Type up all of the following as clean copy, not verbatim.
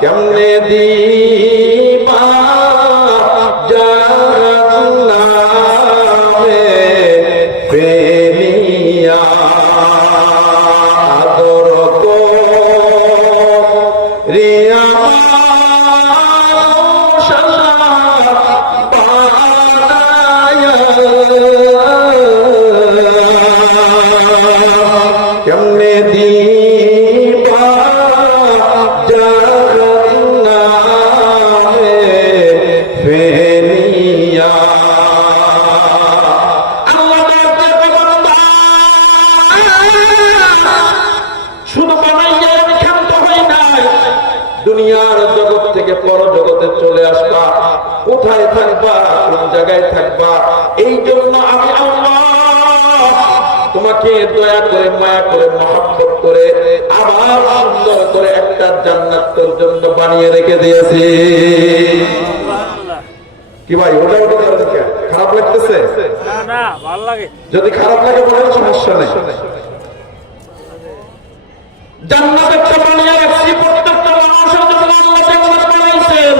কেমনে দিবা জান্নাতে প্রেমিয়া আদর রিয়া কেমনে দিবা জান্নাতে ফেরিয়া শুধু বানাইয়া আমি ক্ষান্ত হই নাই, দুনিয়ার জগৎ থেকে পর জগতে চলে আসবা, কোথায় থাকবা, কোন জায়গায় থাকবা, এই জন্য আমি আল্লাহ তোমাকে দয়া করে মায়া করে মহব্বত করে আবার সুন্দর করে একটা জান্নাত পর্যন্ত বানিয়ে রেখে দিয়েছি। কি ভাই ওটা ওটা খারাপ লাগতেছে? না, ভালো লাগে। যদি খারাপ লাগে বলেন, সমস্যা নেই। জান্নাত একটা বানিয়ে রাখছি, প্রত্যেকটা মানুষের জন্য আল্লাহ জান্নাত বানাইছেন।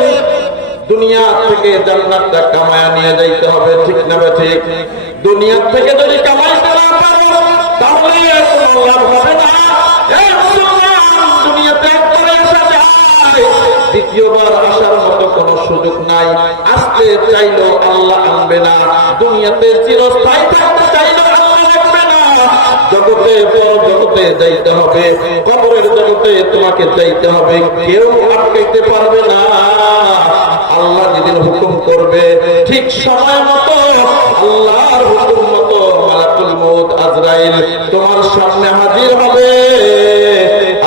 দুনিয়া থেকে জান্নাতটা কামায়া নিয়ে যাইতে হবে, ঠিক না ঠিক? দুনিয়া থেকে যদি কামাইতে না পারো তাহলে তোমার লাভ হবে না। এই মুসলমান, দুনিয়াতে একবার আসা যায়, দ্বিতীয়বার আসার মতো কোনো সুযোগ নাই। আসতে চাইলেও আল্লাহ আনবে না, দুনিয়াতে চিরস্থায়ী থাকতে চাইলেও আল্লাহ রাখবে না। জগতে পর জগতে যাইতে হবে, কবরের জগতে তোমাকে যাইতে হবে, কেউ আটকাইতে পারবে না। আল্লাহ যেদিন হুকুম করবে ঠিক সময় মতো, আল্লাহর হুকুম মতো মালাকুল মউত আজরাইল তোমার সামনে হাজির হবে,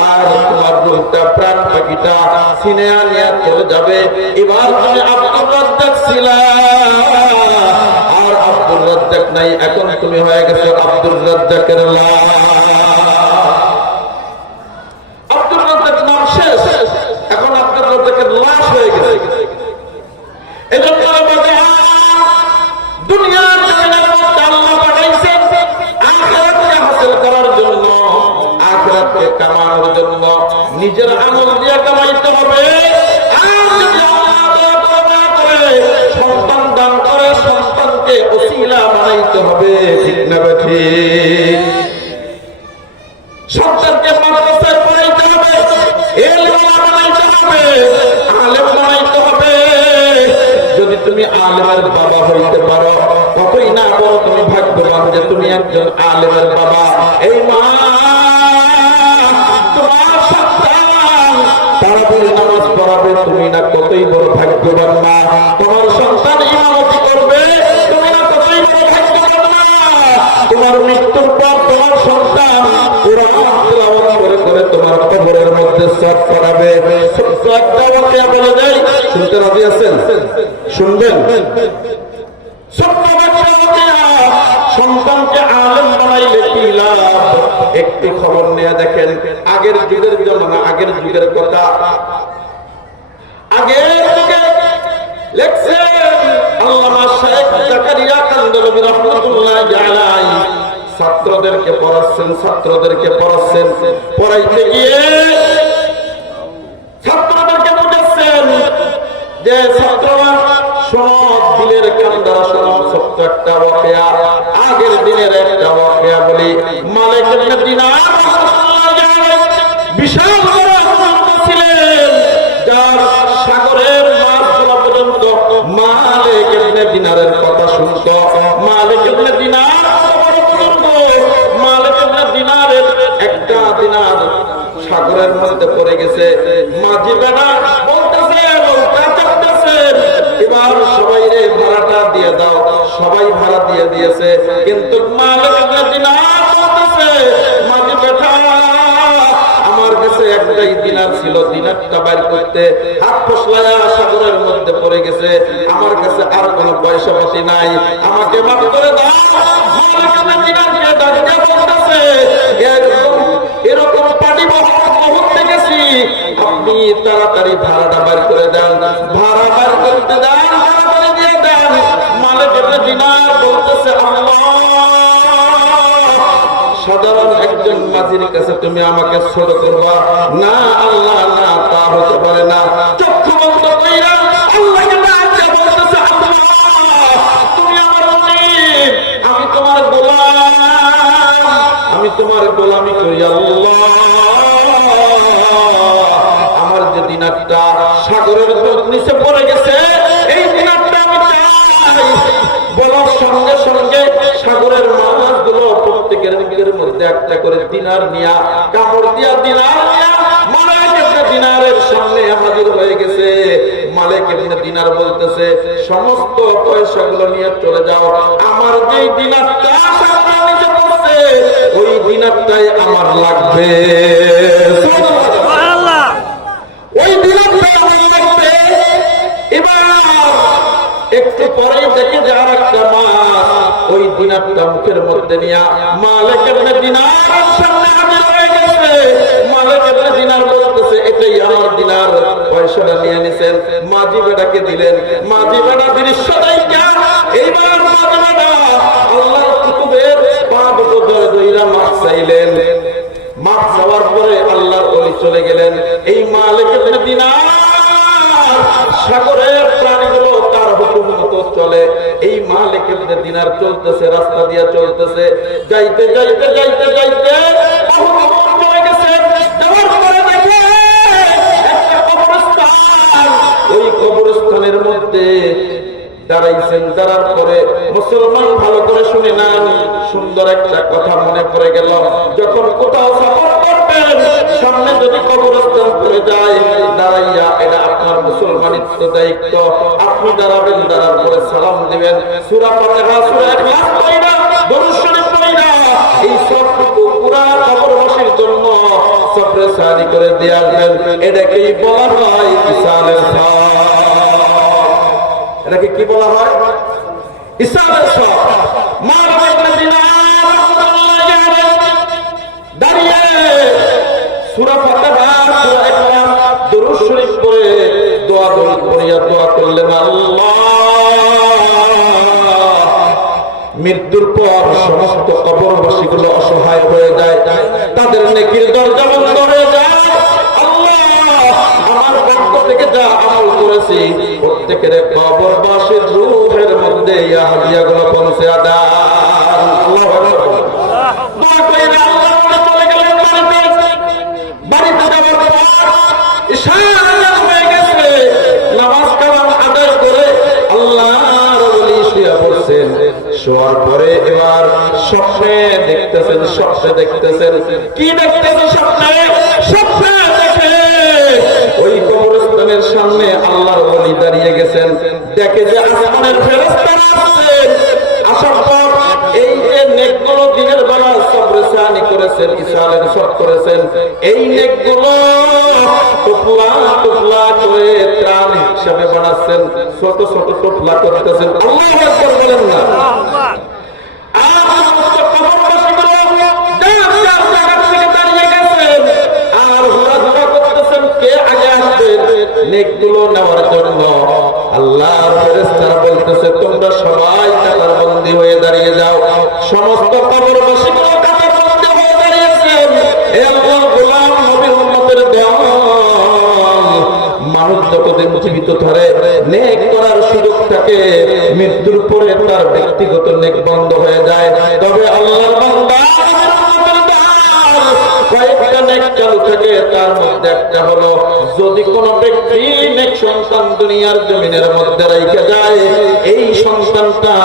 আর তোমার রূহটা প্রাণ পাখিটা সিনে নিয়ে চলে যাবে। এবার তুমি আব্দুর রাজ্জাক ছিলা, আর আব্দুর রাজ্জাক নাই, এখন তুমি হয়ে গেছো আব্দুর রাজ্জাকের লাশ। আব্দুর রাজ্জাক নাম শেষ, এখন আব্দুর রাজ্জাকের লাশ হয়ে গেছে। এজন্য দুনিয়ার জমিনের মধ্যে আল্লাহ পাঠাইছেন আখিরাতকে হাসিল করার জন্য, আখিরাতকে কামানোর জন্য। নিজের আমল দিয়ে কামাইতে হবে, আর যদি আল্লাহ করে সন্তান দান করে সন্তানকে ওসিলা বানাইতে হবে, ঠিক না ঠিক? সন্তানকে মাদ্রাসায় পড়াইতে হবে, ইলম বানাইতে হবে, আলেম বানাইতে হবে। যদি তুমি আলেমের বাবা হইতে পারো, ততই না বড় তুমি ভাগ্যবান যে তুমি একজন আলেমের বাবা। এই মা তোমার সন্তান তারাবির নামাজ পড়াবে, তুমি না কতই বড় ভাগ্যবান মা। তোমার সন্তান ইমামতি করবে, তুমি না কতই বড় ভাগ্যবান মা। তোমার মৃত্যুর পর তোমার সন্তান কুরআন তিলাওয়াত করে করে তোমার কবরের মধ্যে সাফ করাবে। একটা ওয়াকিয়া বলে দেই, শুনতে রাজি আছেন? শুনবেন? সন্তানকে আলেম বানাইলে কি লাভ? একটি খবর নিয়ে দেখেন, আগের যুগের জমানা, আগের যুগের কথা। আগের যুগে লেখছেন আল্লামা শেখ জাকারিয়া কান্দালবি রাহমাতুল্লাহি আলাইহি, ছাত্রদেরকে পড়াচ্ছেন, পড়াইতে গিয়ে ছাত্রদেরকে বুঝাচ্ছেন যে ছাত্ররা শোনো, দিলের কান্দারা শোনো, সত্য একটা ওয়াকিয়া, আগের দিনের একটা ওয়াকিয়া বলি। মালিক ইবনে দিনার বিশাল ছিলেন, যার সাগরের মাছগুলো পর্যন্ত মালিক ইবনে দিনারের কথা শুনত। মালিক ইবনে দিনার দিনারের একটা দিনার সাগরের মধ্যে পড়ে গেছে। মাঝি বেড়া বলতেছে, এবার সবাই রে ভাড়াটা দিয়ে দাও। সবাই ভাড়া দিয়ে দিয়েছে, কিন্তু মালিক ইবনে দিনার বলতেছে, মাঝি বেটা আমার কাছে একটাই দিনার ছিল, দিনারটা বাইর করতে হাত ফসলায়া সাগরের মধ্যে পড়ে গেছে, আমার কাছে আর কোনো পয়সা পাতি নাই, আমাকে মাফ করে দাও। মালিক ইবনে দিনারকে ডাকিয়ে বলতেছে, এরকম পানি বহুত দেখেছি, আপনি আপনি তাড়াতাড়ি ভাড়াটা বের করে দেন, ভাড়া বের করতে দেন, তাড়াতাড়ি দিয়ে দেন। মালিক ইবনে দিনার বলতেছে, আল্লাহ, সাধারণ একজন মাঝির কাছে তুমি আমাকে ছোট করবা না? আল্লাহ, না, তা হতে পারে না। চক্ষু বন্ধ কইরা আল্লাহকে ডাক দিয়ে বলতেছে, আল্লাহ, তুমি আমার মুনিব, আমি তোমার গোলাম, আমি তোমার গোলামি করি। আল্লাহ, আমার যে দিনারটা সাগরের নিচে পড়ে গেছে, এই দিনারটা আমি চাই। বলার সঙ্গে সঙ্গে সাগরের মাছগুলো প্রত্যেকের দিকের মধ্যে একটা করে দিনার নিয়া, কাপড় দিয়া দিনার নিয়া মালিক ইবনে দিনারের সামনে হাজির হয়ে গেছে। মালিক ইবনে দিনার বলতেছে, সমস্ত পয়সাগুলো নিয়ে চলে যাও, আমার যেই দিনারটা সাগরের নিচে পড়ছে ওই দিনারটাই আমার লাগবে। সুবহানাল্লাহ, ওই দিনারটাই আমার লাগবে। এবার একটু পরেই দেখে যে আর একটা মাছ ওই দিনারটা মুখের মধ্যে নিয়ে মালিক ইবনে দিনার সামনে হাজির হয়ে গেছে। মালিক ইবনে দিনার বলতেছে, এটাই আমার দিনার, পয়সাটা নিয়ে নিছেন। মাঝি বেটাকে দিলেন। মাঝি বেটা দৃশ্য দেখা এইবার মাঝি বেটা আল্লাহর কুতুবের পা দুটো ধরে ধইরা মাছ চাইলেন। মাছ যাওয়ার পরে আল্লাহর ওলি চলে গেলেন। এই মালিক ইবনে দিনার সাগরের প্রাণীগুলো তার হুকুম মতো চলে। এই মালিক ইবনে দিনার চলতেছে, রাস্তা দিয়ে চলতেছে, যাইতে যাইতে যাইতে যাইতে চলে গেছে। যাওয়ার পরে দেখে একটা কবরস্থান। ওই কবরস্থানের মধ্যে দাঁড়াইছেন। দাঁড়ার পরে মুসলমান ভালো করে শুনে নেন, সুন্দর একটা কথা মনে পড়ে গেল। যখন কোথাও সফর করবেন, সামনে যদি কবরস্থান পড়ে যায়, দাঁড়াইয়া, এটা আপনার মুসলমানিত্ব দায়িত্ব, আপনি দাঁড়াবেন, দাঁড়ার পরে সালাম দিবেন, সূরা ফাতিহা, সূরা ইখলাস পড়া, দরুদ শরীফ পড়া, এই সবটুকু পুরা কবরবাসীর জন্য সফরে সারি করে দিয়ে আসবেন। এটাকেই বলা হয় ইসালের সালাম। এটাকে কি বলা হয়? ইসালের সালাম। মালিক ইবনে দিনার দাঁড়িয়ে সূরা ফাতিহা, সূরা ইখলাস, দরুদ শরীফ পড়ে দোয়া করিয়া দোয়া করলেন, আল্লাহ, মৃত্যুর পর সমস্ত কবরবাসীগুলো অসহায় হয়ে যায়, তাদের নেকির দরজা বন্ধ হয়ে যায়। আমার পক্ষ থেকে যা আমল করেছি প্রত্যেকের কবরবাসীর রূহের মধ্যে ইয়া হাদিয়াগুলো পৌঁছে দাও। আল্লাহু আকবার। দোয়া করে আল্লাহর কাছে চলে গেলেন বাড়িতে। বাড়িতে যাওয়ার পর ঈশা আযান হয়ে গেছে। নামাজ কালাম আদায় করে আল্লাহর ওলি শুয়ে পড়ছেন। শোয়ার পরে এবার স্বপ্নে দেখতেছেন, স্বপ্নে দেখতেছেন। কি দেখতেছেন স্বপ্নে? স্বপ্নে দেখে ওই কবরস্থানের সামনে আল্লাহর ওলি দাঁড়িয়ে গেছেন। দেখে যে আসমানের ফেরেশতারা আসছেন। আসার পর এই যে নেকগুলো দিনের বেলা সবরে সানি করেছেন, ইসালের সব করেছেন, এই নেকগুলো টুকলা টুকলা করে ত্রাণ হিসাবে বানাচ্ছেন, ছোট ছোট টুকলা করতেছেন। আল্লাহু আকবার বলেন না? নেকগুলো নেওয়ার জন্য আল্লাহর ফেরেশতারা বলতেছে, তোমরা সবাই কাতার বন্দী হয়ে দাঁড়িয়ে যাও। সমস্ত কবরবাসীগুলো কাতার বন্দী হয়ে দাঁড়িয়েছেন। হে আল্লাহ, গোলাম নবীর উম্মতের দল, মানুষ যতদিন জীবিত ধরে নেক করার সুযোগ থাকে, মৃত্যুর পরে তার ব্যক্তিগত নেক বন্ধ হয়ে যায়। তবে আল্লাহর বান্দা কয়েকটা নেক চালু থাকে। তার মধ্যে একটা হলো, যদি কোনো ব্যক্তি নেক সন্তান দুনিয়ার জমিনের মধ্যে রেখে যায়, এই সন্তানটা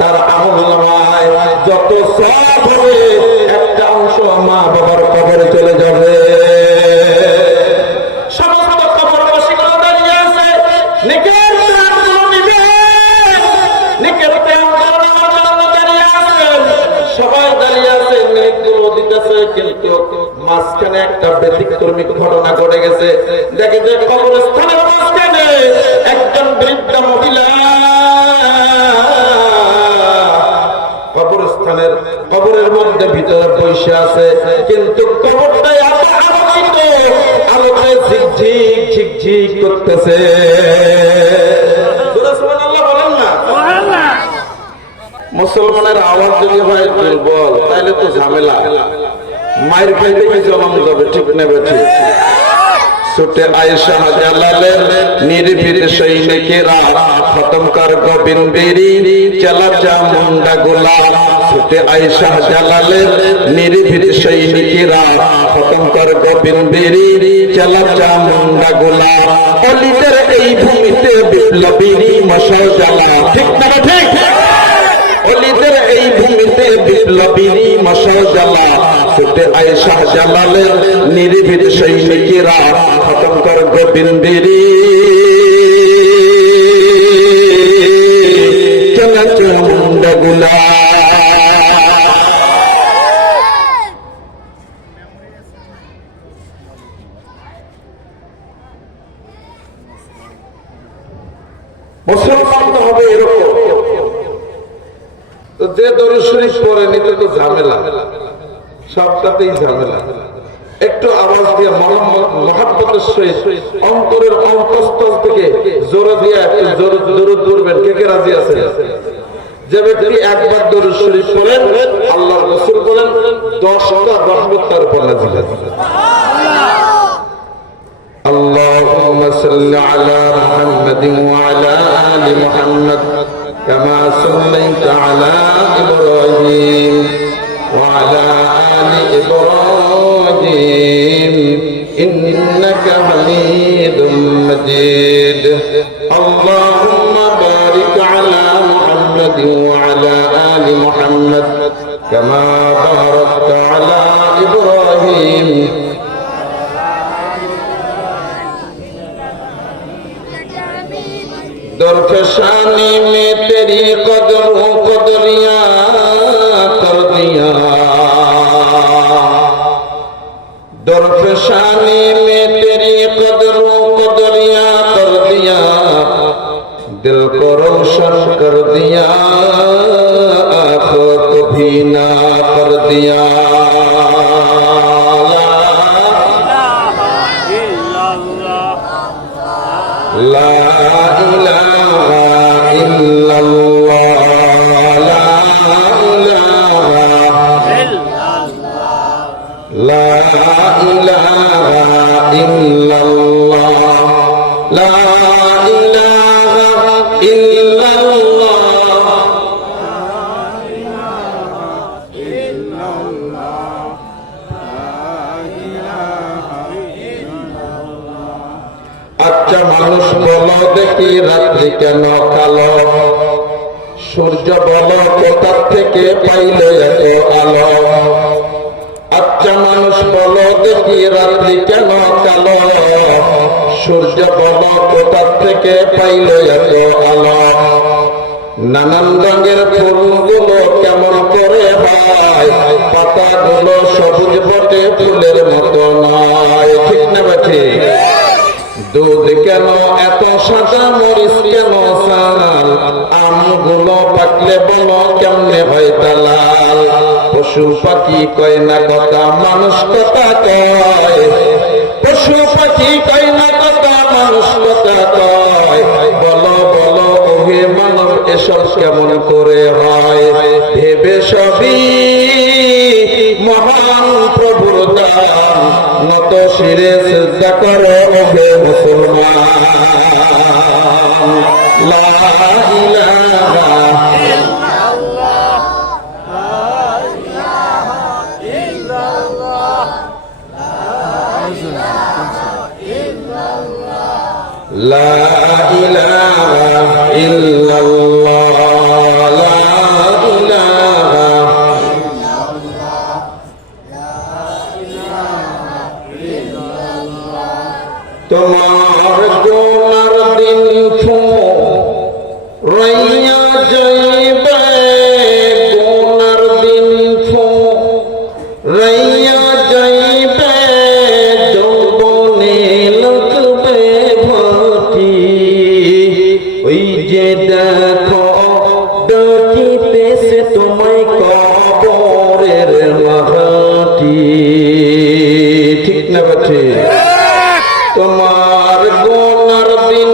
তার আমলনামায় যত সওয়াব হবে একটা অংশ মা বাবার কবরে চলে যাবে। সমস্ত কবরবাসীগুলো দাঁড়িয়ে আছে, নেকের ত্রাণগুলো নিবে, নেকের ত্রাণগুলো নেওয়ার জন্য দাঁড়িয়ে আছেন। সবাই দাঁড়িয়ে আছে, নেকগুলো দিতেছে, কিন্তু মাঝখানে একটা ব্যতিক্রমী ঘটনা ঘটে গেছে। দেখে যে কবরস্থানের মাঝখানে একজন বৃদ্ধা মহিলা কবরস্থানের কবরের মধ্যে ভিতরে বসে আছে, কিন্তু কবরটাই আলোকিত, আলোতে ঝিকঝিক ঝিকঝিক করতেছে। সুবহানাল্লাহ বলেন না। মুসলমানের আওয়াজ যদি হয় দুর্বল, তাহলে তো ঝামেলা, মায়ের খাইতে কি জনম যাবে, ঠিক নেবে ঠিক। ছোটে আয়েশা জালালের নির্ভীক সৈনিকেরা খতম কর গোবিন্দেরি চলা চা মুন্ডা গোলা। ছোটে আয়েশা জালালের নির্ভীক সৈনিকেরা খতম কর গোবিন্দেরি চলা চা মুন্ডা গোলা। অলিদের এই ভূমিতে বিপ্লবীরই মশাল জ্বালা, ঠিক না ঠিক। অলিদের এই ভূমিতে বিপ্লবীরই মশাল জ্বালা। ছোটে আয়েশা জালালের নির্ভীক সৈনিকেরা খতম কর গোবিন্দেরি চলা চা মুন্ডা গোলা। মুসলমান তো হবে এরকম। তো যে দরুদ শরীফ পড়ে নিতে তো ঝামেলা, সবটাতেই ঝামেলা। একটু আওয়াজ দিয়ে মহাব্বতের সহিত অন্তরের অন্তঃস্থল থেকে জোরে দিয়ে একটু দরুদ পড়বেন। কে কে রাজি আছে? যে ব্যক্তি একবার দরুদ শরীফ পড়েন, আল্লাহর রাসূল বলেন 10টা রহমত তার উপর নাযিল হবে। আল্লাহুম্মা সাল্লি আলা মুহাম্মাদিন ওয়া আলা আলি মুহাম্মাদ কামা সাল্লাইতা আলা ইব্রাহিম ওয়া আলা আলি ইব্রাহিম ইন্নাকা হামিদুম মাজিদ। আল্লাহুম্মা বারিক আলা মুহাম্মাদিন ওয়া আলা আলি মুহাম্মাদ কামা বারাকতা আলা ইব্রাহিম। दरफशानी में तेरी कदरों कदरिया कर दिया। दरफशानी में तेरी कदरों कदरिया कर दिया। दिल को रोशन कर दिया, आँखों को भीना कर दिया। ला इलाहा इल्लल्लाह, ला इलाहा इल्लल्लाह, ला इलाहा इल्लल्लाह। আচ্ছা মানুষ বলো দেখি রাত্রি কেন কালো, সূর্য বলো কোথার থেকে পাইল এত আলো। আচ্ছা মানুষ বলো দেখি রাত্রি কেন কালো, সূর্য বলো কোথার থেকে পাইল এত আলো। নানান রঙের ফুলগুলো কেমন করে হয়, পাতাগুলো সবুজ বটে ফুলের মতো নয়, ঠিক না ঠিক। দুধ কেন এত সাদা, মরিচ কেন সাল, আমগুলো পাকলে বলো কেমনে হয় দালাল। পশু পাখি কয় না কথা, মানুষ কথা কয়। পশু পাখি কয় না কথা, মানুষ কথা কয়। বলো বলো ওহে মানব এসব কেমন করে হয়। ভেবে সবই মহান প্রভুর দান, নত শিরে সিজদা করো ওহে মুসলমান। লা ইলাহা ইল্লাল্লাহ, লা ইলাহা ইল্লাল্লাহ, লা ইলাহা তোমার গুনার দিন ফুরাইয়া যাইবে, গুনার দিন ফুরাইয়া যাইবে, যৌবনে লাগবে ভাটি। ওই যে দেখো ডাকিতেছে তোমায় কবরের মাটি, ঠিক না গোনার দিন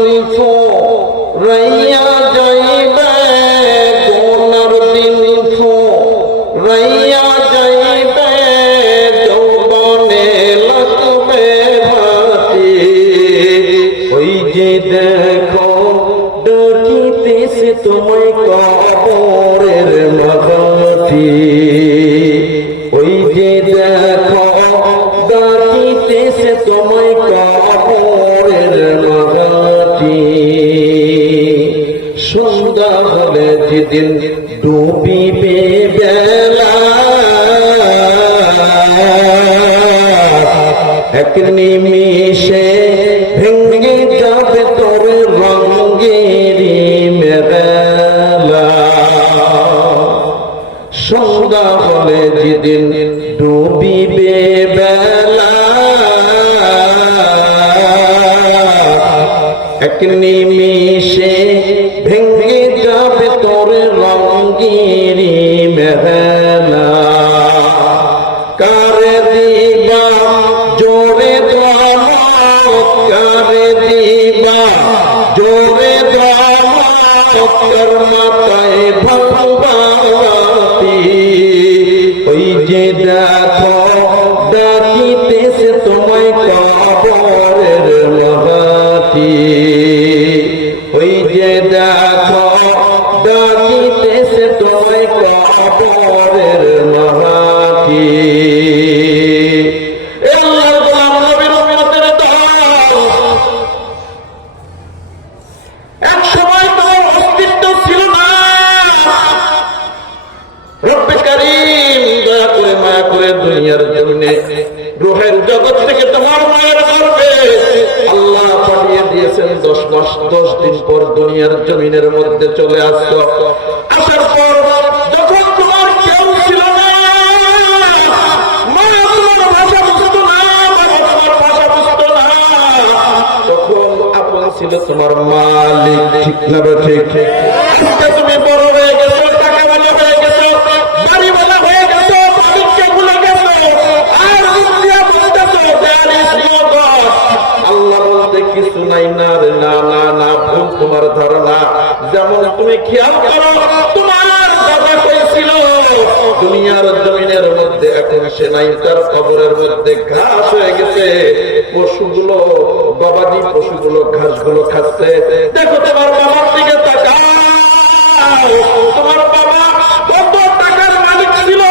রাইয়া যাইবে, গোনার দিন রাইয়া যাইবে, যৌবনে লাগবে ভাতি। ওই যে দেখো ডাকিতেছে তোমায় কবরের মাঝাতি, ওই যে দেখো ডাকিতেছে তোমায় কবরের মাঝাতি। সন্ধ্যা হলে যেদিন ডুবিবে বেলা, এক নিমিষে ভেঙে যাবে তোর রঙেরি মেলা। সন্ধ্যা হলে যেদিন ডুবিবে বেলা, এক নিমিষে ভেঙে যাবে তোর রঙেরি মেলা। কারে দিবা জোরে দামত, কারে দিবা জোরে দামত, তোর মাথায় ভাঙবাতি। ওই যে দেখো ডাকিতেছে তোমায় কবরের মাঝাতি, ওই যে দেখো ডাকিতেছে তোমায় কবরের মাঝাতি। এক সময় তোমার অস্তিত্ব ছিল না, রব্বে কারীম দয়া করে মায়া করে দুনিয়ার জমিনে রূহের জগৎ থেকে তোমার মায়ের গর্ভে আল্লাহ পাঠিয়ে দিয়েছেন 10 মাস 10 দিন পর দুনিয়ার জমিনের মধ্যে চলে আসছো। আসার পর যখন তোমার কেউ ছিল না, মা তোমার ভাষা বুঝতো না, বাবা তোমার ভাষা বুঝতো না, তখন আপন ছিল তোমার মালিক। ঠিক না ঠিক? আজকে তুমি বড় হয়ে গেছো, টাকাওয়ালা হয়ে গেছো, বাড়িওয়ালা হয়ে গেছো, মালিককে ভুলে গেছো, আর দুনিয়া বলতেছো আল্লাহ বলতে কিছু নাই। না রে, না না না, ভুল তোমার ধারণা। যেমন তুমি খেয়াল করো, তোমার দাদা কইছিল দুনিয়ার জমিনের মধ্যে এখন সে নাই, তার কবরের মধ্যে ঘাস হয়ে গেছে, পশুগুলো বাবাজি পশুগুলো ঘাসগুলো খাচ্ছে। দেখো তোমার বাবার দিকে তাকাও, তোমার বাবা কত টাকার মালিক ছিল,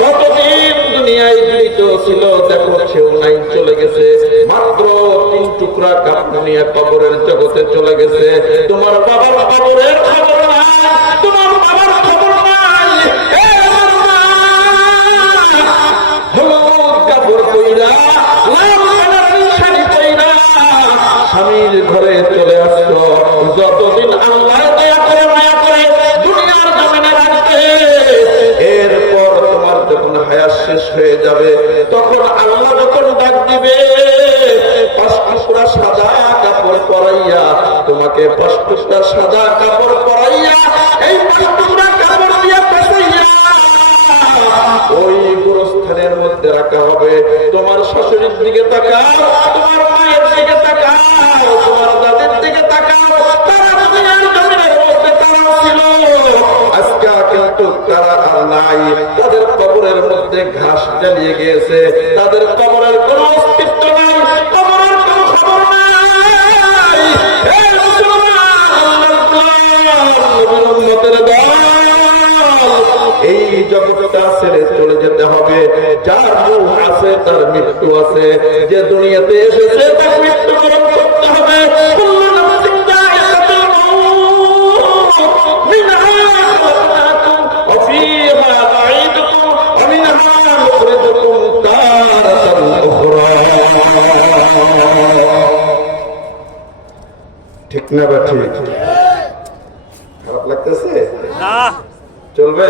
কতদিন দুনিয়ায় জীবিত ছিল, দেখো সেও নাই, চলে গেছে। মাত্র 3 টুকরা কাপড় নিয়ে কবরের জগতে চলে গেছে। তোমার বাবার কবরের খবর নাই, তোমার বাবার খবর নাই। হলুদ কাপড় কইরা, লাল কালারের শাড়ি কইরা স্বামীর ঘরে চলে আসছো। যতদিন আল্লাহ দয়া করে মায়া করে দুনিয়ার জমিনে রাখবে, এরপর তোমার যখন হায়াত শেষ হয়ে যাবে, তখন আল্লাহ যখন ডাক দিবে 5 টুকরা সাদা কাপড় পরাইয়া, তোমাকে 5 টুকরা সাদা কাপড় পরাইয়া, এই 5 টুকরা কাপড় দিয়ে পেছাইয়া ওই গোরস্থানের মধ্যে রাখা হবে। তোমার শাশুড়ির দিকে তাকাও, তোমার মায়ের দিকে তাকাও, তোমার দাদির দিকে তাকাও, তারা দুনিয়ার জমিনের মধ্যে তারা ছিল, আজকে কিন্তু তারা আর নাই। তাদের কবরের মধ্যে ঘাস জ্বালিয়ে গিয়েছে, তাদের কবরের কোনো অস্তিত্ব নাই, কবরের কোনো খবর নাই। এই মুসলমান আল্লাহর উম্মতের দল, এই জগৎটা ছেড়ে চলে যেতে হবে। যার রূহ আছে তার মৃত্যু আছে, যে দুনিয়াতে এসেছে তার মৃত্যু বরণ করতে হবে। কুল্লু নাফসিন যায়িকাতুল মাউত, মিনহা খালাকনাকুম ওয়া ফীহা নুঈদুকুম ওয়া মিনহা নুখরিজুকুম তারাতান উখরা। ঠিক না বা ঠিক? খারাপ লাগতেছে না? চলবে?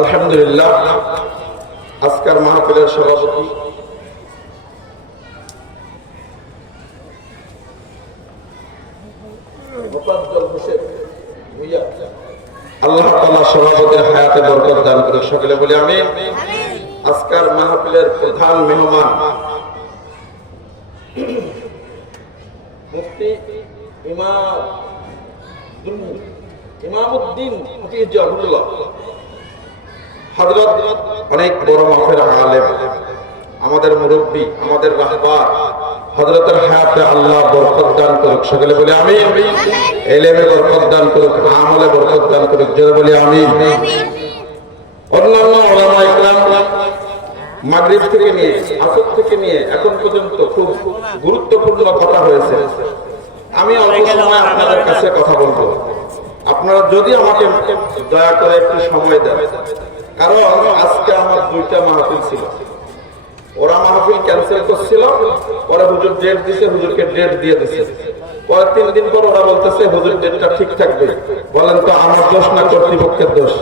আলহামদুলিল্লাহ, আজকের মাহফিলের সভাপতি মোফাজ্জল হোসেন ভূঁইয়া আল্লাহ তাআলা সভাপতির হায়াতে বরকত দান করুক, সকলে বলি আমিন। আজকের মাহফিলের প্রধান মেহমান মুফতি ইমামউদ্দিন মুফতি জাহুল্লাহ হযরত, অনেক বড় মাপের আলেম, আমাদের মুরব্বী, আমাদের রাহবার, হযরতের হায়াতে আল্লাহ বরকত দান করুক, সকলে বলি আমিন। ইলমে বরকত দান করুক, আমলে বরকত দান করুক, জোরে বলি আমিন। অন্যান্য উলামা ইকরাম মাগরিব থেকে নিয়ে আসর থেকে নিয়ে এখন পর্যন্ত খুব গুরুত্বপূর্ণ কথা হয়েছে। আমি অল্প সময় আপনাদের কাছে কথা বলবো, আপনারা যদি আমাকে দয়া করে একটু সময় দেন, কারণ আজকে আমার 2টা মাহফিল ছিল। ওরা মাহফিল ক্যান্সেল করছিল, পরে হুজুর ডেট দিছে, হুজুরকে ডেট দিয়ে দিছে। পরে 3 দিন পর ওরা বলতেছে হুজুর ডেটটা ঠিক থাকবে। বলেন তো আমার দোষ না কর্তৃপক্ষের দোষ?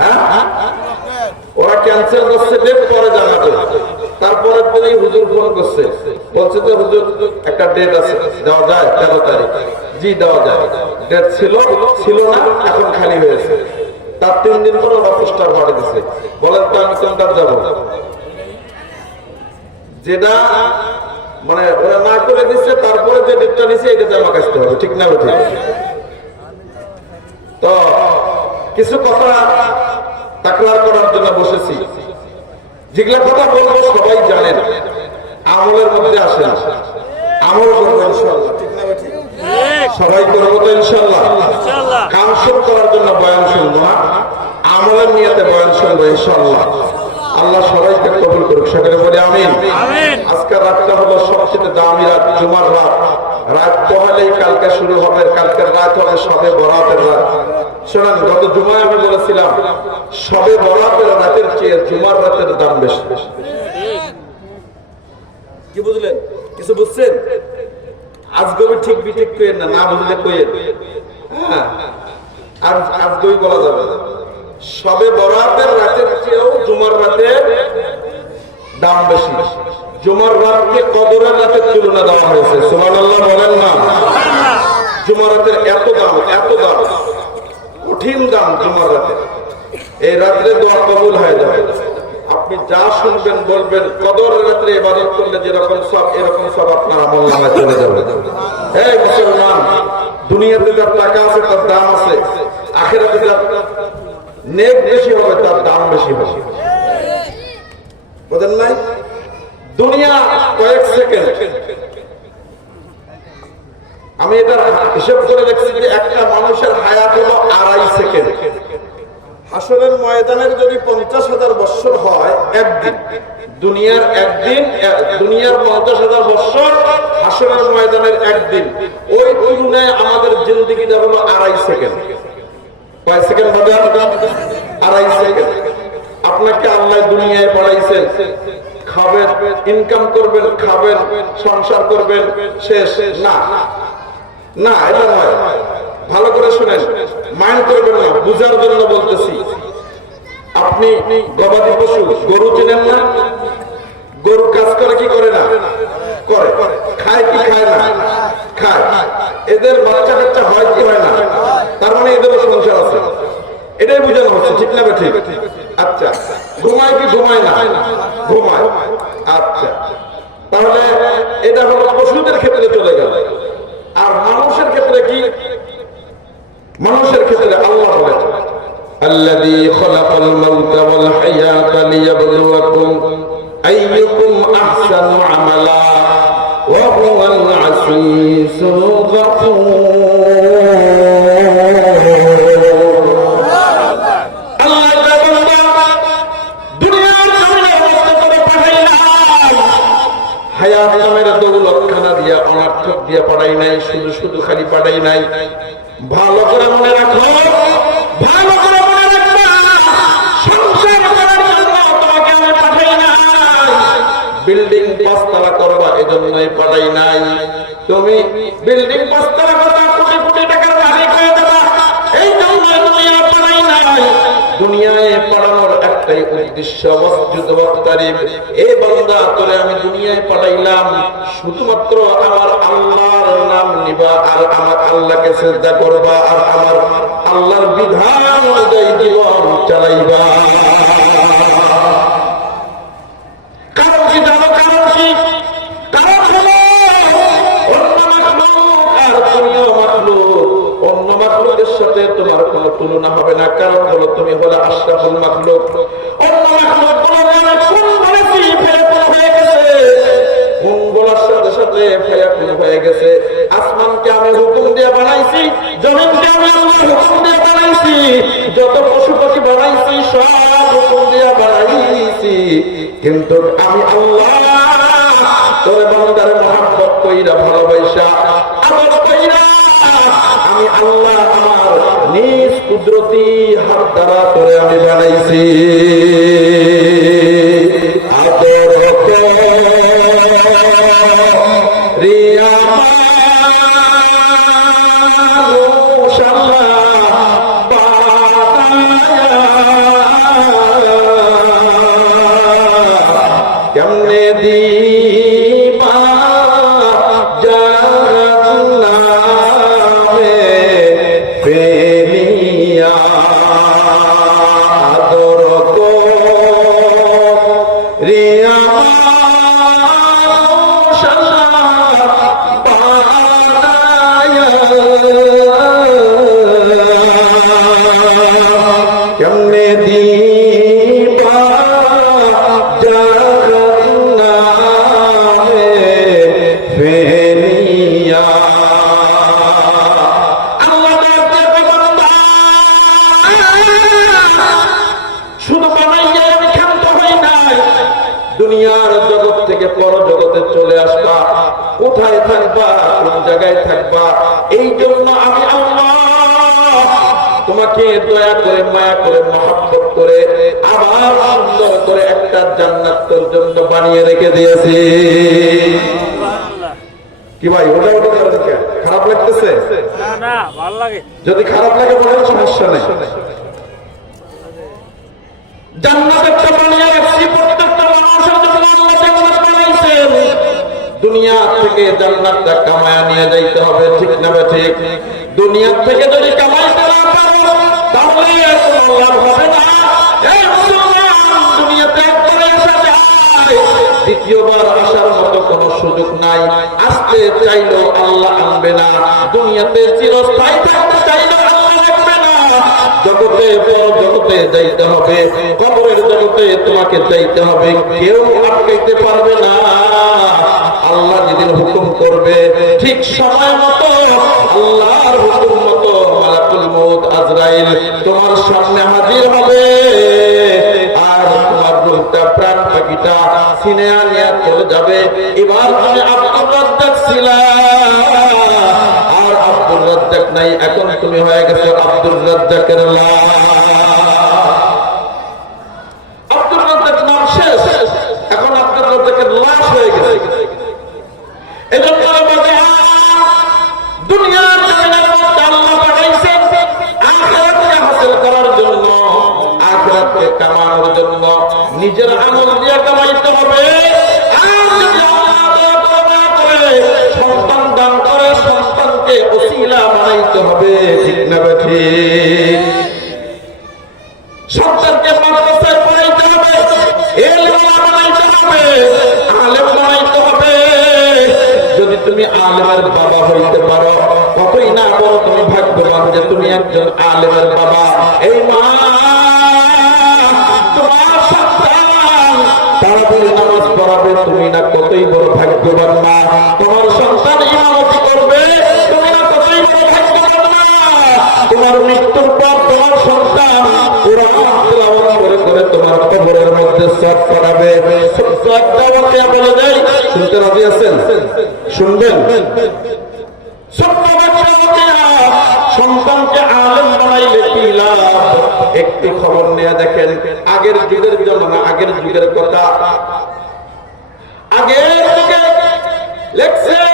হ্যাঁ, ওরা ক্যান্সেল করছে, ডেট পরে জানাবে। তারপরে হুজুর ফোন করছে, বলছে যে হুজুর একটা ডেট আছে, দেওয়া যায় 13 তারিখ? জি দেওয়া যায়। ডেট ছিল না, এখন খালি হয়েছে। তার 3 দিন পর ওরা পোস্টার বাড়ি দিছে। বলেন তো আমি কোনটা যাবো? যেটা মানে ওরা না করে দিচ্ছে, তারপরে যে ডেটটা নিছে এটা জমা কাটতে হবে, ঠিক না? ঠিক। তো কিছু কথা তাকরার করার জন্য বসেছি, যেগুলা কথা বলবো সবাই জানেন, আমলের মধ্যে আসে না। আমল করবো ইনশাআল্লাহ, ঠিক না? ঠিক। সবাই করবো তো ইনশাআল্লাহ। কাম শুরু করার জন্য বয়ান শুনবো না, আমলের নিয়তে বয়ান শুনবো ইনশাআল্লাহ। আল্লাহ সবাইকে কবুল করুক, সকলে বলি আমিন। আজকের রাতটা হলো সবচেয়ে দামি রাত, জুমার রাত। রাত পহেলেই কালকে শুরু হবে, কালকের রাত হবে শবে বরাতের রাত। শোনেন, গত জুমায় আমি বলেছিলাম শবে বরাতের রাতের চেয়ে জুমার রাতের দাম বেশি। কি বুঝলেন? কিছু বুঝছেন? আজগবি ঠিক বিঠিক কইেন না, না বুঝলে কইেন। হ্যাঁ, আর আজগবি বলা যাবে না। শবে বরাতের রাতের চেয়েও জুমার রাতের দাম বেশি। জুমার রাতকে কদরের রাতের তুলনা দেওয়া হয়েছে, সুবহানাল্লাহ বলেন না? জুমার রাতের এত দাম, কঠিন দাম জুমার রাতে। এই রাত্রে দোয়া কবুল হয়ে যাবে। আপনি যা শুনবেন বলবেন, কদরের রাত্রে ইবাদত করলে যেরকম সব, এরকম সব আপনার আমলনামায় চলে যাবে। এই মুসলমান, দুনিয়াতে যার টাকা আছে তার দাম আছে, আখিরাতে যার নেক বেশি হবে তার দাম বেশি হবে। বুঝেন নাই? দুনিয়া কয়েক সেকেন্ড। আমি এটা হিসাব করে দেখছি যে একটা মানুষের হায়াত হলো 2.5 সেকেন্ড। হাসরের ময়দানের যদি 50,000 বছর হয় একদিন, দুনিয়ার 50,000 বছর, হাসরের ময়দানের একদিন, ওই তুলনায় আমাদের জিন্দেগিটা হলো 2.5 সেকেন্ড। কয় সেকেন্ড হবে? 2.5 সেকেন্ড। আপনাকে আল্লাহ দুনিয়ায় পাঠাইছেন, খাবেন, ইনকাম করবেন, খাবেন, সংসার করবেন, শেষ না। না, এটা নয়। ভালো করে শুনেন, মাইন্ড করবেন না, বুঝার জন্য বলতেছি। আপনি গবাদি পশু, গরু চেনেন না? গরু কাজ করে কি করে না? করে। খায় কি খায় না? খায়। এদের বাচ্চা কাচ্চা হয় কি হয় না? তার মানে এদেরও সংসার আছে, এটাই বোঝানো হচ্ছে, ঠিক না? ঠিক। আচ্ছা, ঘুমায় কি ঘুমায় না? ঘুমায়। আচ্ছা, তাহলে এটা হলো পশুদের ক্ষেত্রে চলে গেল। আর মানুষের ক্ষেত্রে কি? মানুষের ক্ষেত্রে আল্লাহ বলেন, আল্লাযী খালাকাল মাউতা ওয়াল হায়াতা লিয়াবলুয়াকুম আইয়ুকুম আহসানু আমালা ওয়া হুয়াল আসীসুল গফুর। হায়াত নামের দৌলতখানা দিয়া, অনার্থক দিয়া পাঠাই নাই, শুধু খালি পাঠাই নাই। ভালো করে মনে রাখো, ভালো করে মনে রাখবা, সংসার করার জন্য তোমাকে আমি পাঠাই নাই। বিল্ডিং 5 তলা করবা এজন্যই পাঠাই নাই। তুমি বিল্ডিং 5 তলা করবা, কোটি কোটি টাকার মালিক হয়ে যাবা, এই জন্য দুনিয়া পাঠাই নাই। দুনিয়ায় পাঠানোর একটাই উদ্দেশ্য, ওয়াসজুদ ওয়াক্তারিব। এ বান্দা তোরে আমি দুনিয়ায় পাঠাইলাম শুধুমাত্র আমার আল্লাহর নাম নিবা, আর আমার আল্লাহকে সিজদা করবা, আর আমার আল্লাহর বিধান অনুযায়ী জীবন চালাইবা। কারণ কি জানো? কারণ কি? কারণ হলো অন্য মাখলুক আর তুমিও মাখলুক, অন্য মাখলুকের সাথে তোমার কোনো তুলনা হবে না। কারণ হলো তুমি হলো আশরাফুল মাখলুক। অন্য মাখলুক কোন বলেছি ফেরাকুন হয়ে গেছে, কোন বলার সাথে সাথে ফেরাকুন হয়ে গেছে। আসমানকে আমি হুকুম দিয়ে বানাইছি, জমিনকে আমি আল্লাহর হুকুম দিয়ে বানাইছি, যত পশু পাখি বানাইছি সব হুকুম দিয়ে বানাইছি। কিন্তু আমি আল্লাহ তোর বান্দার মহব্বত কইরা ভালোবাসা আমার কইরা আমি আল্লাহ আমার নিজ কুদরতি হাত দ্বারা তোরে আমি বানাইছি। আদর রিয়া কেমনে দিবা জান্নাতে ফেলিয়া আদর রিয়া কেমনে দিবা জান্নাতে ফেলিয়া। শুধু বানাইয়া আমি ক্ষান্ত হই নাই, দুনিয়ার জগৎ থেকে পর জগতে চলে আসবা। কোথায় থাকবা, কোন জায়গায় থাকবা, এই জন্য আমি আল্লাহ তোমাকে দয়া করে মায়া করে মহব্বত করে আবার সুন্দর করে একটা জান্নাত তোর জন্য বানিয়ে রেখে দিয়েছি। কি ভাই ওটা ওটা খারাপ লাগতেছে? না ভালো লাগে। যদি খারাপ লাগে বলেন সমস্যা নেই। জান্নাত একটা বানিয়ে রাখছি, প্রত্যেকটা মানুষের জন্য আল্লাহ জান্নাত বানাইছেন। দুনিয়া থেকে জান্নাতটা কামায়া নিয়ে যাইতে হবে, ঠিক না ঠিক? দুনিয়া থেকে যদি কামাইতে না পারো তাহলে কোনো লাভ হবে না। এই মুসলমান, দুনিয়াতে একবার আসা যায়, দ্বিতীয়বার আসার মতো কোনো সুযোগ নাই। আসতে চাইলেও আল্লাহ আনবে না, দুনিয়াতে চিরস্থায়ী থাকতে চাইলেও আল্লাহ রাখবে না। জগতে পর জগতে যাইতে হবে, কবরের জগতে তোমাকে যাইতে হবে, কেউ আটকাইতে পারবে না। আল্লাহ যেদিন হুকুম করবে ঠিক সময় মতো আল্লাহর হুকুম মতো মালাকুল মউত আজরাইল তোমার সামনে হাজির হবে, আর তোমার রূহটা প্রাণ পাখিটা সিনে নিয়ে চলে যাবে। এবার তুমি আব্দুর রাজ্জাক ছিলা, আর আব্দুর রাজ্জাক নাই, এখন তুমি হয়ে গেছো আব্দুর রাজ্জাকের লাশ। আব্দুর রাজ্জাক নাম শেষ, এখন আব্দুর রাজ্জাকের লাশ হয়ে গেছে। এজন্য দুনিয়ার জমিনের মধ্যে আল্লাহ পাঠাইছেন আখিরাতকে হাসিল করার জন্য, আখিরাতকে কামানোর জন্য। নিজের আমল দিয়ে কামাইতে হবে, আর যদি আল্লাহ করে সন্তান দান করে সন্তানকে ওসিলা বানাইতে হবে, ঠিক না ঠিক? সন্তানকে মাদ্রাসায় পড়াইতে হবে, ইলম বানাইতে হবে, আলেম বানাইতে হবে। যদি তুমি আলেমের বাবা হইতে পারো, কতই না বড় তুমি ভাগ্যবান যে তুমি একজন আলেমের বাবা। এই মা তোমার সন্তান তাড়াতাড়ি নামাজ পড়াবে, তুমি না কতই বড় ভাগ্যবান মা। তোমার সন্তান ইমামতি করবে, তুমি না কতই বড় ভাগ্যবান মা। তোমার মৃত্যুর পর তোমার সন্তান কোরআন তেলাওয়াত করে করে তোমার কবরের মধ্যে সওয়াব করাবে। একটা ওয়াকিয়া বলে দেই, শুনতে রাজি আছেন? শুনবেন? সন্তানকে আলেম বানাইলে কি লাভ? একটু খবর নিয়ে দেখেন, আগের যুগের জমানা, আগের যুগের কথা। আগের যুগে লেখছেন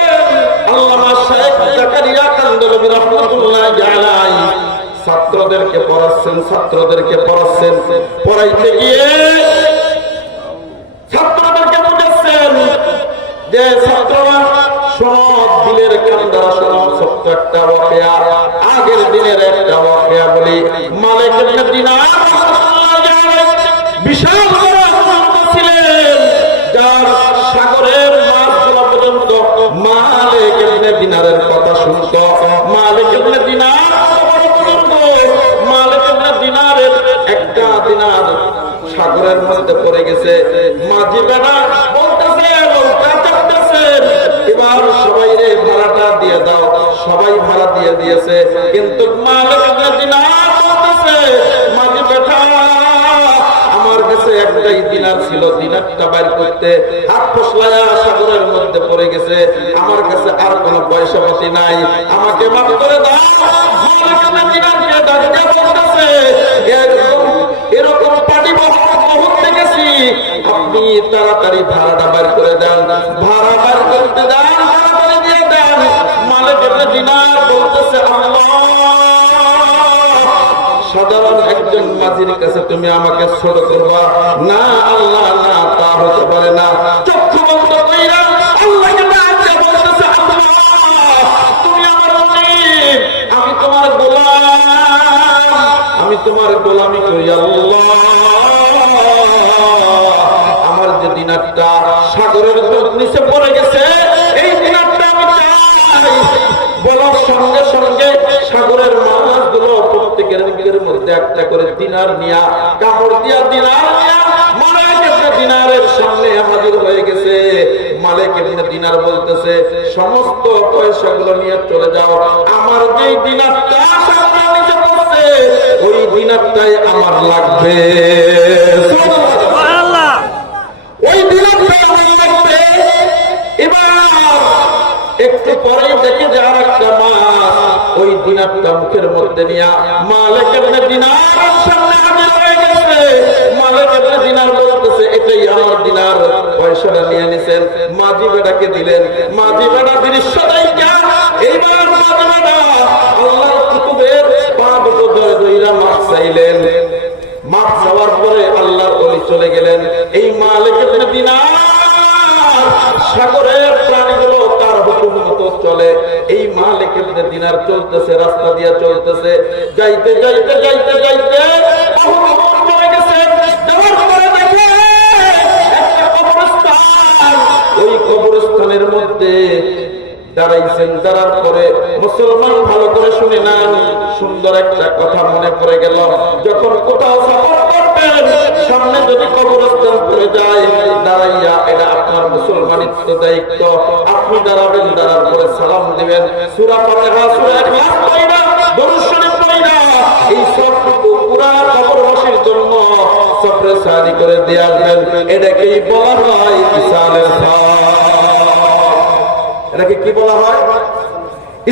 আল্লামা শাইখ জাকারিয়া কান্দলবী রাহমাতুল্লাহি আলাইহি, ছাত্রদেরকে পড়াচ্ছেন পড়াইতে গিয়ে ছাত্রদেরকে বুঝাচ্ছেন যে ছাত্ররা শোনো, দিলের কান্দারা শোনো, ছোট্ট একটা ওয়াকিয়া, আগের দিনের একটা ওয়াকিয়া বলি। মালিক ইবনে দিনার বিশাল বড় বুজুর্গ ছিলেন, যার সাগরের মাছগুলো পর্যন্ত মালিক ইবনে দিনারের কথা শুনতো। মালিক ইবনে দিনার বড় বুজুর্গ, মালিক ইবনে দিনারের একটা দিনার সাগরের মধ্যে পড়ে গেছে। মাঝি বেড়া বলতেছে, এবার সবাই রে ভাড়াটা দিয়ে দাও। সবাই ভাড়া দিয়ে দিয়েছে, কিন্তু মালিক ইবনে দিনার বলতেছে, মাঝি বেটা আমার কাছে একটাই দিনার ছিল, দিনারটা বাইর করতে হাত ফসলায়া সাগরের মধ্যে পড়ে গেছে, আমার কাছে আর কোনো পয়সা পাতি নাই, আমাকে মাফ করে দাও। মালিক ইবনে দিনারকে ডাকিয়ে বলতেছে, এরকম পার্টি বহুত দেখেছি, আপনি তাড়াতাড়ি ভাড়াটা বাইর করে দেন, ভাড়া বাইর করতে দেন, ভাড়া করে দিয়ে দেন। মালিক ইবনে দিনার বলতেছে, আল্লাহ, সাধারণ একজন মাঝির কাছে তুমি আমাকে ছোট করবা না? আল্লাহ, না, তা হতে পারে না। চক্ষু বন্ধ কইরা আল্লাহকে ডাক দিয়ে বলতেছে, আল্লাহ, তুমি আমার মুনিব, আমি তোমার গোলাম, আমি তোমার গোলামি করি। আল্লাহ, আমার যে দিনারটা সাগরের নিচে পড়ে গেছে, এই দিনারটা আমি চাই। বলার সঙ্গে সঙ্গে সাগরের মাছগুলো প্রত্যেকের মুখের মধ্যে একটা করে দিনার নিয়া কামড় দিয়া দিনার নিয়া মালিক ইবনে দিনারের সামনে হাজির হয়ে গেছে। মালিক ইবনে দিনার বলতেছে, সমস্ত পয়সাগুলো নিয়ে চলে যাও, আমার যেই দিনারটা সাগরের নিচে পড়ছে ওই দিনারটাই আমার লাগবে। ওই দিনারটাই আমার লাগবে। এবার একটু পরে দেখে যে আর একটা মাছ ওই দিনারটা মুখের মধ্যে নিয়ে মালিক ইবনে দিনার সামনে হাজির হয়ে গেছে। মালিক ইবনে দিনার বলতেছে, এটাই আমার দিনার, পয়সাটা নিয়ে নিছেন। মাঝি বেটাকে দিলেন, মাঝি বেটা দৃশ্য দেখে এইবার মাঝি বেটা আল্লাহর কুতুবের পা দুটো ধরে ধইরা মাছ চাইলেন। মাছ যাওয়ার পরে আল্লাহর ওলি চলে গেলেন। এই মালিক ইবনে দিনার সাগরের প্রাণীগুলো তার হুকুম মতো চলে। এই মালিক ইবনে দিনার চলতেছে, রাস্তা দিয়ে চলতেছে, যাইতে যাইতে যাইতে যাইতে চলে গেছে। যাওয়ার পরে দেখে একটা কবরস্থান, ওই কবরস্থানের মধ্যে দাঁড়াইছেন। দাঁড়ার পরে মুসলমান ভালো করে শুনে নেন, সুন্দর একটা কথা মনে পড়ে গেল। যখন কোথাও সফর করবেন, সামনে যদি কবরস্থান পড়ে যায়, দাঁড়াইয়া, এটা আপনার মুসলমানিত্ব দায়িত্ব, আপনি দাঁড়াবেন, দাঁড়ার পরে সালাম দিবেন, সূরা ফাতিহা, সূরা ইখলাস পড়া, দরুদ শরীফ পড়া, এই সবটুকু পুরা কবরবাসীর জন্য সফরে সাদি করে দিয়ে আসবেন। এটাকেই বলা হয় ইসালের সালাম। এটাকে কি বলা হয়?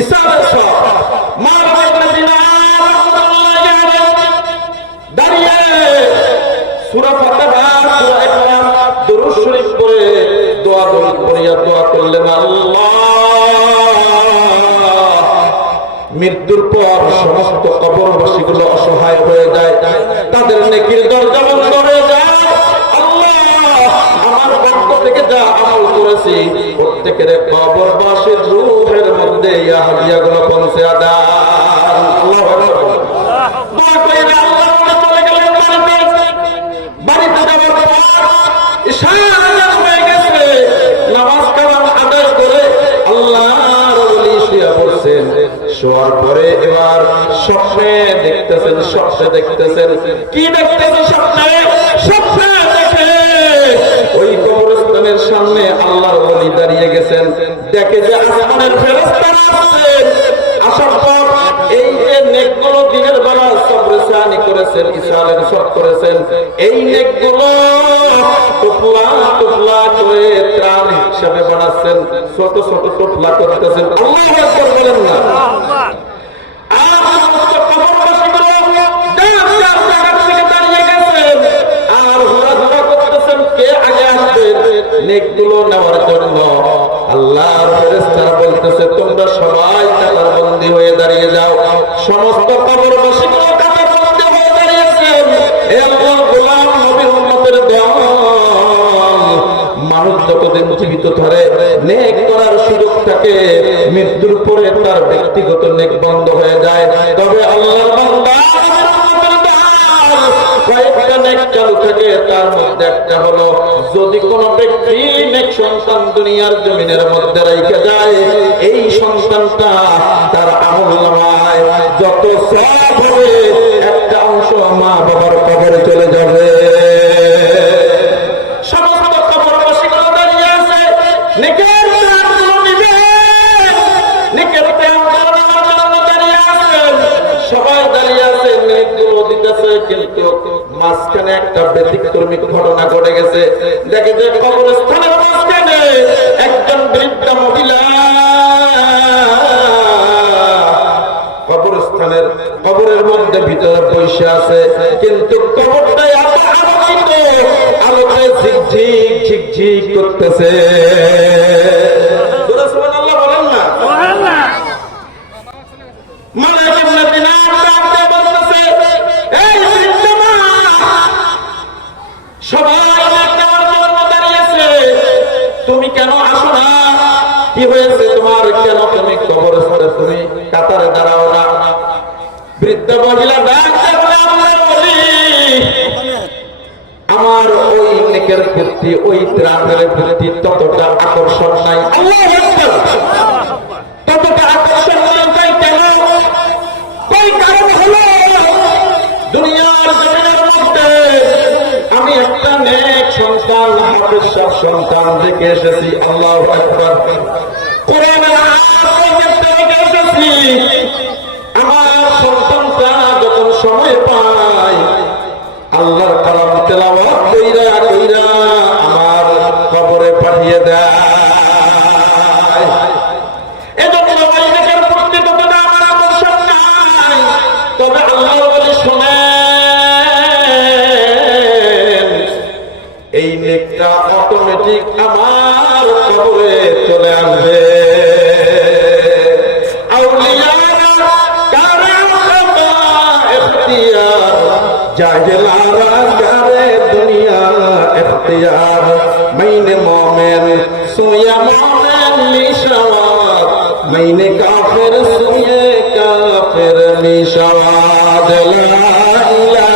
ইসালের সালাম। মালিক ইবনে দিনার দাঁড়িয়ে সূরা ফাতিহা, সূরা ইখলাস, দরুদ শরীফ পড়ে দোয়া করিয়া দোয়া করলেন, আল্লাহ, মৃত্যুর পর সমস্ত কবরবাসীগুলো অসহায় হয়ে যায়, তাদের নেকির দরজা বন্ধ হয়ে যায়। আমার পক্ষ থেকে যা আমল করেছি প্রত্যেকের কবরবাসীর রূহের মধ্যে ইয়া হাদিয়াগুলো পৌঁছে দেয়। আল্লাহু আকবার। দোয়া কইরা আল্লাহ চলে গেলেন বাড়িতে। বাড়িতে যাওয়ার পর ইশারা হয়ে গেছে, নামাজ কালাম আদায় করে আল্লাহর ওলি শুয়ে পড়ছেন। শোয়ার পরে এবার স্বপ্নে দেখতেছেন, কি দেখতেছেন? স্বপ্নে দেখে ওই কবরস্থানের সামনে আল্লাহর ওলি দাঁড়িয়ে গেছেন। দেখে যে আসমানের ফেরেশতারা আসছেন। আসার পর এই যে নেকগুলো দিনের বেলা সবরে সানি করেছেন, ইসালের সব করেছেন, এই নেকগুলো টুকলা টুকলা করে ত্রাণ হিসাবে বানাচ্ছেন, ছোট ছোট টুকলা করতেছেন। আল্লাহু আকবার বলেন না? নেকগুলো নেওয়ার জন্য আল্লাহর ফেরেশতারা বলতেছে, তোমরা সবাই কাতারবন্দি হয়ে দাঁড়িয়ে যাও। সমস্ত কবরবাসী থেকে তার মধ্যে একটা হলো, যদি কোনো ব্যক্তি নেক সন্তান দুনিয়ার জমিনের মধ্যে রেখে যায়, এই সন্তানটা তার আমলনামায় যত সওয়াব হবে একটা অংশ মা বাবার কবরে চলে যাবে। সমস্ত কবরবাসীগুলো দাঁড়িয়ে আছে, নেকের দানগুলো নিবে, নেকের দানগুলো নেওয়ার জন্য দাঁড়িয়ে আছেন, সবাই দাঁড়িয়ে আছে, নেকগুলো দিতেছে, কিন্তু মাঝখানে একটা ব্যতিক্রমী ঘটনা ঘটে গেছে। দেখে যে কবরস্থানের মাঝখানে একজন বৃদ্ধা মহিলা কবরস্থানের কবরের মধ্যে ভিতরে বসে আছে, কিন্তু কবরটা এত আলোকিত, আলোতে ঝিকঝিক ঝিকঝিক করতেছে। সুবহানাল্লাহ বলেন না? মালায়েকা মদিনা ডাকতে বলতেছে, এই বৃদ্ধ মা, সবাই আমার জন্য দাঁড়িয়েছে, তুমি কেন আসো না? কি হয়েছে তোমার? কেন তুমি কবরস্থানে তুমি কাতারে দাঁড়াও না? বৃদ্ধ মহিলা ডাকতে বলে, আমার ওই নেকের প্রতি, ওই ত্রাণের প্রতি ততটা আকর্ষণ নাই। ততটা আকর্ষণ নাই কেন? কই কারণ হলো, দুনিয়ার জমিনের মধ্যে আমি একটা নেক সন্তান, হাফেজ সাহেব সন্তান দেখে এসেছি। আল্লাহু আকবার। কোরআনের আয়াত থেকে এসেছি, আমার সন্তানটা যখন সময় পায় আল্লাহর কালাম তেলাওয়াত কইরা কইরা আমার কবরে পাঠিয়ে দেয়। এজন্য বাইরের প্রতি তখন আমার আকর্ষণ নাই। তবে আল্লাহ বলে শোনেন, এই নেকটা অটোমেটিক আমার কবরে চলে আসবে। আউলিয়ারা কারে খোদা ইখতিয়ার, জাহেলারা কারে দুনিয়া ইখতিয়ার, মাইনে মুমিন সুয়া মুমিন মিশাওয়াত, মাইনে কাফির সুয়ে কাফির মিশাওয়াত। লা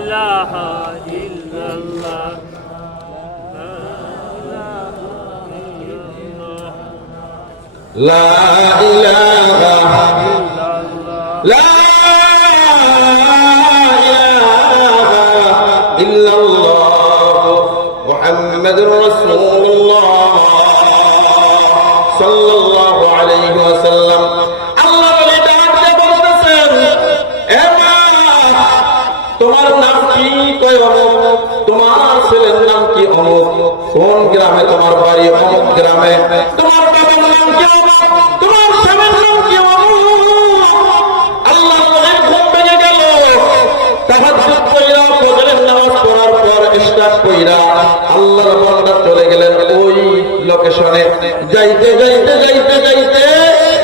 ইলাহা لا إله لا إله إلا الله محمد رسول الله صلى الله عليه وسلم। আল্লাহ বলে ডাকতে বলতেছেন, এ মা, তোমার নাম কি? কয় অমুক। তোমার ছেলের নাম কি? অমুক। কোন গ্রামে তোমার বাড়ি? অমুক গ্রামে। তোমার বাবার নাম কি? অমুক। তোমার স্বামীর নাম কি? অমুক। আল্লাহ বলে ঘুম ভেঙে গেল, তাহাজ্জুদ কইরা ফজরের নামাজ পড়ার পর ইশরাক কইরা আল্লাহর বান্দা চলে গেলেন ওই লোকেশনে। যাইতে যাইতে যাইতে যাইতে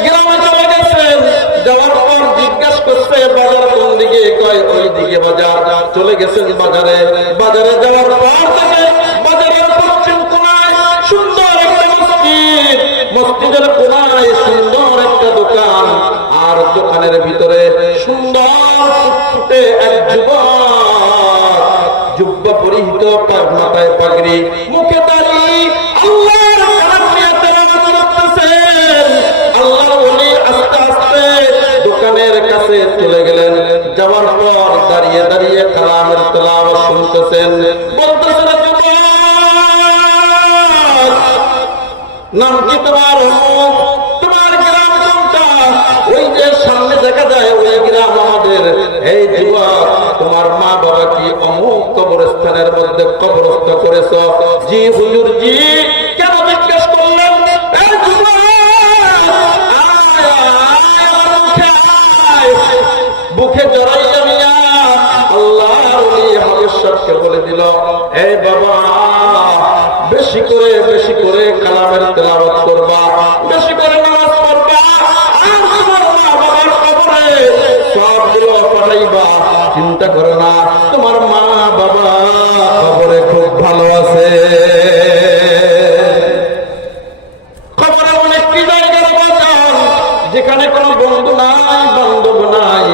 গ্রামে চলে গেছেন। যাওয়ার পর জিজ্ঞাসা করছে, বাজার কোন দিকে? কয় ওই দিকে বাজার। চলে গেছেন বাজারে। বাজারে যাওয়ার পর থেকে বাজারের পশ্চিম কোণায় সুন্দর একটা মসজিদ, মসজিদের কোণায় সুন্দর একটা দোকান, আর দোকানের ভিতরে সুন্দর ফুটফুটে এক যুবক, জুব্বা পরিহিত, মাথায় পাগড়ি, মুখে দাড়ি, আল্লাহর কালাম নিয়ে তেলাওয়াত করতেছেন। আল্লাহর ওলি আস্তে আস্তে দোকানের কাছে চলে গেলেন। যাওয়ার পর দাঁড়িয়ে দাঁড়িয়ে কালামের তেলাওয়াত শুনতেছেন। বলতেছেন, নাম কি তোমার? তোমার গ্রাম কোনটা? ওই যে সামনে দেখা যায় ওই গ্রাম আমাদের। এই যুবক, তোমার মা বাবা কি অমুক কবরস্থানের মধ্যে কবরস্থ করেছ? জি হুজুর, জি। কেন জিজ্ঞেস করলেন? এই যুবক, বুকে জড়াইয়া নিয়া আল্লাহর ওলি হাবিবকে বলে দিল, এই বাবা, বেশি করে কালামের তেলাওয়াত করবা, বেশি করে নামাজ পড়বা, আর তোমার মা বাবার কবরে সবগুলো পাঠাইবা। চিন্তা করো না, তোমার মা বাবা কবরে খুব ভালো আছে। কবরে অনেকটি জায়গার বাজার, যেখানে কোনো বন্ধু নাই, বান্ধব নাই,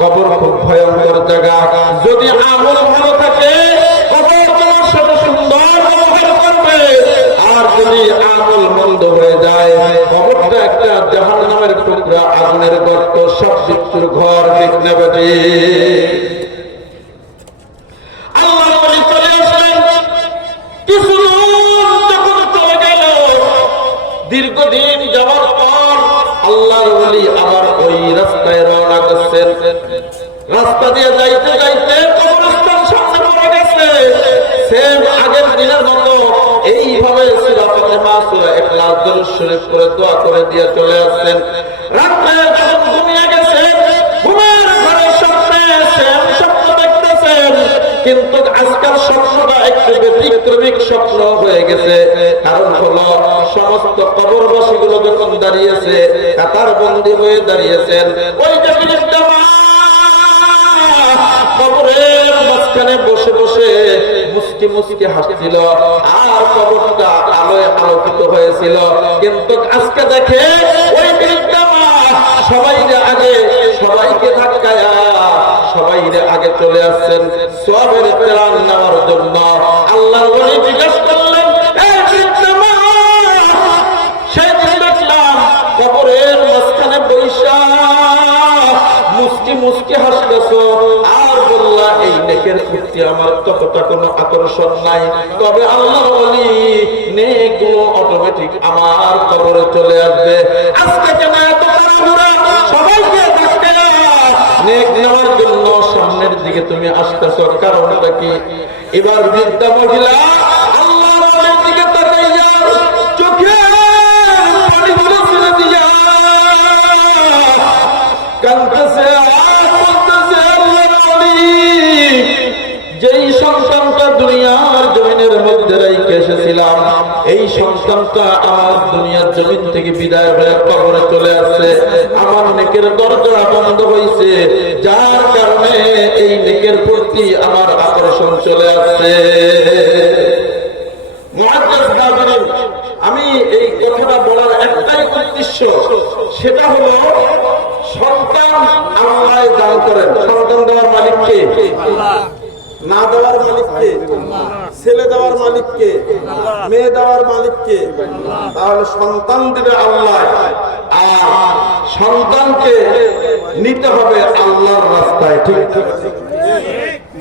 কবর খুব ভয়ঙ্কর জায়গা। যদি আমল ভালো থাকে কবর তোমার সাথে সুন্দর ব্যবহার করবে, আর যদি আমল মন্দ হয়ে যায় কবরটা একটা জাহান্নামের টুকরা, আগুনের গর্ত, সব মৃত্যুর ঘর। ঠিক না বেটি? আল্লাহর ওলি চলে আসলেন, কিছু লোক যখন চলে গেল, দীর্ঘদিন যাওয়ার পর আল্লাহর ওলি আবার ওই রাস্তায় রওনা করছেন। রাস্তা দিয়ে যাইতে যাইতে কবরস্থান সামনে পড়ে গেছে। সেম আগের দিনের মতো এইভাবে সূরা ফাতিহা, সূরা ইখলাস, দরুদ শরীফ করে দোয়া করে দিয়ে চলে আসছেন। রাতে যখন ঘুমিয়ে গেছে, ঘুমের ঘরে স্বপ্নে সেম স্বপ্ন দেখতেছেন, কিন্তু আজকাল স্বপ্নটা একটু ব্যতিক্রমিক স্বপ্ন হয়ে গেছে। কারণ হলো সমস্ত কবরবাসী গুলো যখন দাঁড়িয়েছে, কাতার বন্দী হয়ে দাঁড়িয়েছেন, ওই যে কবরের মাঝখানে বসে বসে মুস্কি মুস্কি হাসছিল, আর কবরটা আলোয় আলোকিত হয়েছিল। কিন্তু আজকে দেখে ওই বৃদ্ধা মা সবাইকে ধাক্কায়া সবাইরে আগে চলে আসছেন সওয়াবের প্রাণ নেওয়ার জন্য। আল্লাহর ওলি জিজ্ঞেস করলেন, এই বৃদ্ধা মা, সেদিন দেখলাম কবরের মাঝখানে বৈশা মুস্কি মুস্কি হাসতেছো, আর বললা এই নেকের প্রতি আমার ততটা কোনো আকর্ষণ নাই, তবে আল্লাহর ওলি নেকগুলো অটোমেটিক আমার কবরে চলে আসবে। আজকে কেন এত তাড়াহুড়া, সবাইকে দেখতে নেক নেওয়ার জন্য সামনের দিকে তুমি আসতেছো, কারণটা কি? এবার বৃদ্ধা মহিলা আল্লাহর ওলির দিকে তাকাইয়া চোখে পানি ভরে ফেলে দিয়া কাঁদতেছে, যেই সন্তানটা দুনিয়ার জমিনের মধ্যে রেখে এসেছিলাম, এই সন্তানটা আমার দুনিয়ার জমিন থেকে বিদায় হয়ে কবরে চলে আসছে। আমার নেকের দরজা বন্ধ হয়েছে, যার কারণে এই নেকের প্রতি আমার আকর্ষণ চলে আসছে। আমি এই কথাটা বলার একটাই উদ্দেশ্য, সেটা হলো সন্তান আল্লাহ দান করেন। সন্তান দেওয়ার মালিককে, না দেওয়ার মালিককে, ছেলে দেওয়ার মালিককে, মেয়ে দেওয়ার মালিককে। তাহলে সন্তান দিবে আল্লাহ, আর সন্তানকে নিতে হবে আল্লাহর রাস্তায়। ঠিক আছে?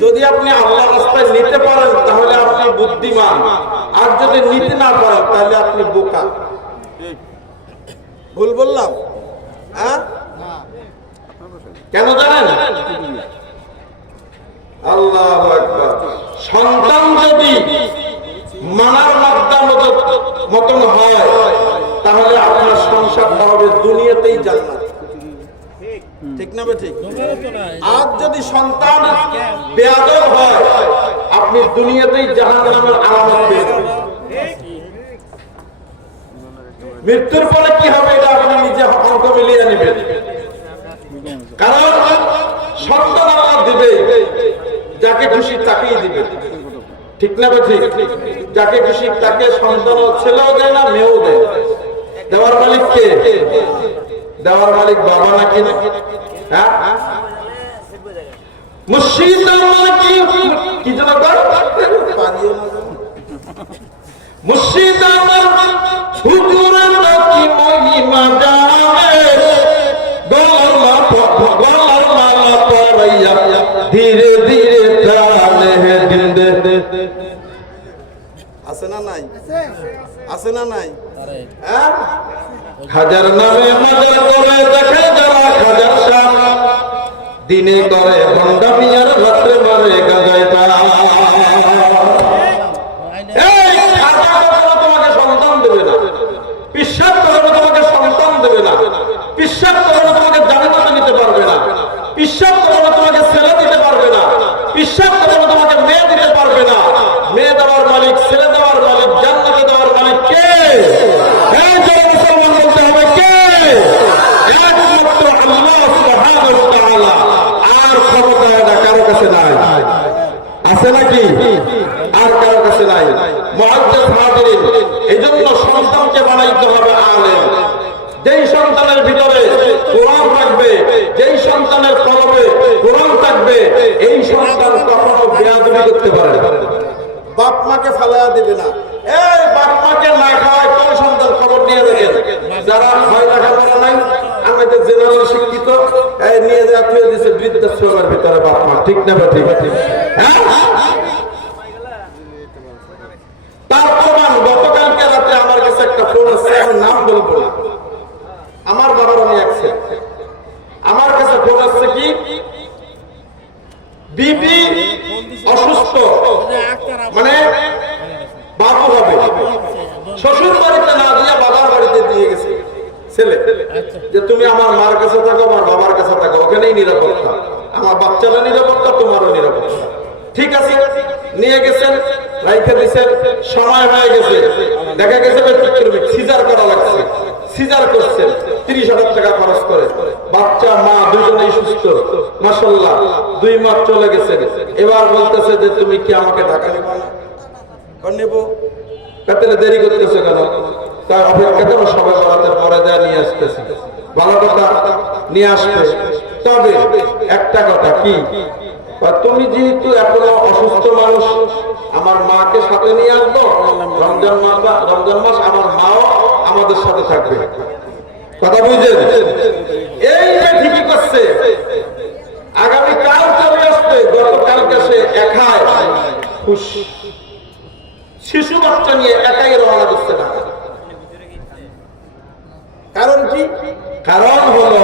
যদি আপনি আল্লাহর রাস্তায় নিতে পারেন তাহলে আপনি বুদ্ধিমান, আর যদি নিতে না পারেন তাহলে আপনি বোকা। ভুল বললাম? হ্যাঁ, কেন জানেন? আল্লাহু আকবার। সন্তান যদি মানার মতন হয় তাহলে আপনার সংসারটা হবে দুনিয়াতেই জান্নাত। ঠিক না ঠিক? আর যদি সন্তান বেয়াদব হয় আপনি দুনিয়াতেই জাহান্নামের আলামত পেয়ে যাবেন। মৃত্যুর পরে কি হবে এটা আপনি নিজে অঙ্ক মিলিয়ে নেবেন। কারণ সন্তান আল্লাহ দিবে, যাকে খুশি তাকেই দিবে। ঠিক না ঠিক? যাকে খুশি তাকে সন্তান ছেলেও দেয় না, মেয়েও দেয়। দেওয়ার মালিক কে? দেওয়ার মালিক বাবা নাকি? হ্যাঁ, মুর্শিদ কি যেন মুর্শিদ হুজুরের কি মহিমা জানে, গলার মালা পরাইয়া ধীরে ধীরে প্রাণে দিন্দে। আছে না নাই? আছে না নাই? হ্যাঁ, হাজার নামে মজা করে দেখে যারা হাজার শাহ, দিনে করে ভণ্ডামি আর রাত্রে মারে গাজায় তারা। এই খাজা কখনো তোমাকে সন্তান দেবে না, পিশাব কখনো তোমাকে সন্তান দেবে না, পিশাব কখনো তোমাকে জান্নাতে নিতে পারবে না, পিশাব কখনো তোমাকে ছেলে দিতে পারবে না, পিশাব কখনো তোমাকে মেয়ে দিতে পারবে না। মেয়ে দেওয়ার মালিক, ছেলে দেওয়ার মালিক, জান্নাতে দেওয়ার মালিক কে? এই যে মুসলমান বলতে হবে কে? একমাত্র আল্লাহ সুবহানাহু ওয়া তাআলা। আর ক্ষমতা এটা কারো কাছে নাই। আছে নাকি? আর কারো কাছে নাই। মুআজ্জাজ হাজিরিন, এজন্য সন্তানকে বানাইতে হবে আলেম। যেই সন্তানের ভিতরে কোরআন থাকবে, যেই সন্তানের কলবে কোরআন থাকবে, এই সন্তান কখনো বেয়াদবি করতে পারে না, বাপ মাকে ফালায়া দিবে না। এই বাপ মাকে না খাওয়ায় কোন সন্তান খবর নিয়ে দেখেন, যারা হয় লেখাপড়া নাই, আমাদের জেনারেল শিক্ষিত, এই নিয়ে যা তুই দিছে বৃদ্ধাশ্রমের ভিতরে বাপ মা, ঠিক না বা ঠিক? হ্যাঁ, তার প্রমাণ গতকালকে রাতে আমার কাছে একটা ফোন আসছে, আমার নাম বলবো না, আমার বাবার আমি একসাথে, আমার কাছে ফোন আসছে কি বিবি অসুস্থ, মানে বাবু হবে, শ্বশুর বাড়িতে না দিয়ে বাবার বাড়িতে দিয়ে গেছে ছেলে, যে তুমি আমার মার কাছে থাকো, আমার বাবার কাছে থাকো, ওখানেই নিরাপত্তা, আমার বাচ্চারা নিরাপত্তা, তোমারও নিরাপত্তা। ঠিক আছে, নিয়ে গেছেন, রাইখে দিচ্ছেন, সময় হয়ে গেছে, দেখা গেছে সিজার করা লাগছে, সিজার করছেন, 30,000 টাকা খরচ করে, বাচ্চা মা দুজনেই সুস্থ, মাশাআল্লাহ, 2 মাস চলে গেছে। এবার বলতেছে যে তুমি কি আমাকে ঢাকা নেবা না? নেবো। কাতলে দেরি করতেছে কেন? তার অপেক্ষা করো, সবাই বরাতের পরে দেয়া নিয়ে আসতেছে, ভালো কথা, নিয়ে আসবে। তবে একটা কথা কি, তুমি যেহেতু এখনো অসুস্থ মানুষ, আমার মাকে সাথে নিয়ে আসবো, রমজান মাস আমার মাও আমাদের সাথে থাকবে, কথা বুঝলেন? এই যে ঠিকই করছে, আগামী কাল চলে আসবে, গতকালকে সে একাই খুশ, শিশু বাচ্চা নিয়ে একাই রওনা দিচ্ছে না। কারণ কি? কারণ হলো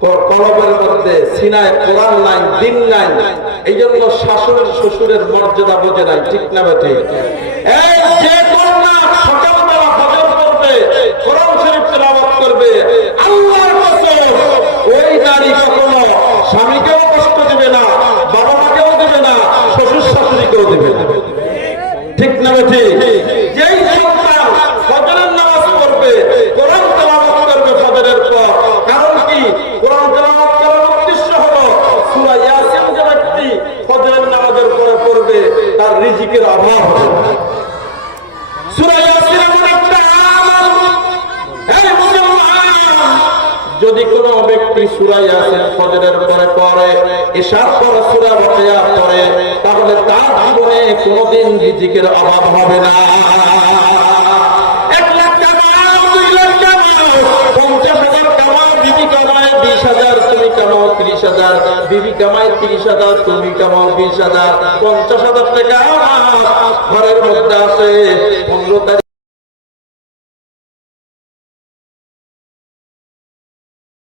তোর কলবের মধ্যে সিনায় কোরআন নাই, দিন নাই, এই জন্য শাশুড়ের শ্বশুরের মর্যাদা বোঝে নাই, ঠিক না বেঠি? এই যে কন্যা সকালবেলা ফজর পড়বে, কোরআন শরীফ তেলাওয়াত করবে, আল্লাহর কসম ওই নারী কখনো স্বামীকেও কষ্ট দিবে না, বাবা মাকেও দিবে না, শ্বশুর শাশুড়িকেও দিবে না, ঠিক না বেঠি? যেই সন্তান ফজরের নামাজ পড়বে, কোরআন তেলাওয়াত করবে ফজরের পর, কারণ কি? কোরআন তেলাওয়াত করার উদ্দেশ্য হলো সূরা ইয়াসিন যে ব্যক্তি ফজরের নামাজের পরে পড়বে, তার রিজিকের অভাব হবে না। সূরা ইয়াসিন এমন একটা আমল, এই মুসলমান, যদি কোন ব্যক্তি সূরা ইয়াসিন ফজরের পরে পড়ে, ইশার পরে সূরা বাকিয়া পড়ে, তাহলে তার জীবনে কোনোদিন রিজিকের অভাব হবে না। 1 লাখ টাকা, 2 লাখ টাকা, 50,000 কামায়, বিবি কামায় 20,000, তুমি কামাও 30,000, বিবি কামায় 30,000, তুমি কামাও 20,000, 50,000 টাকা ঘরের মধ্যে আছে, 15 তারিখ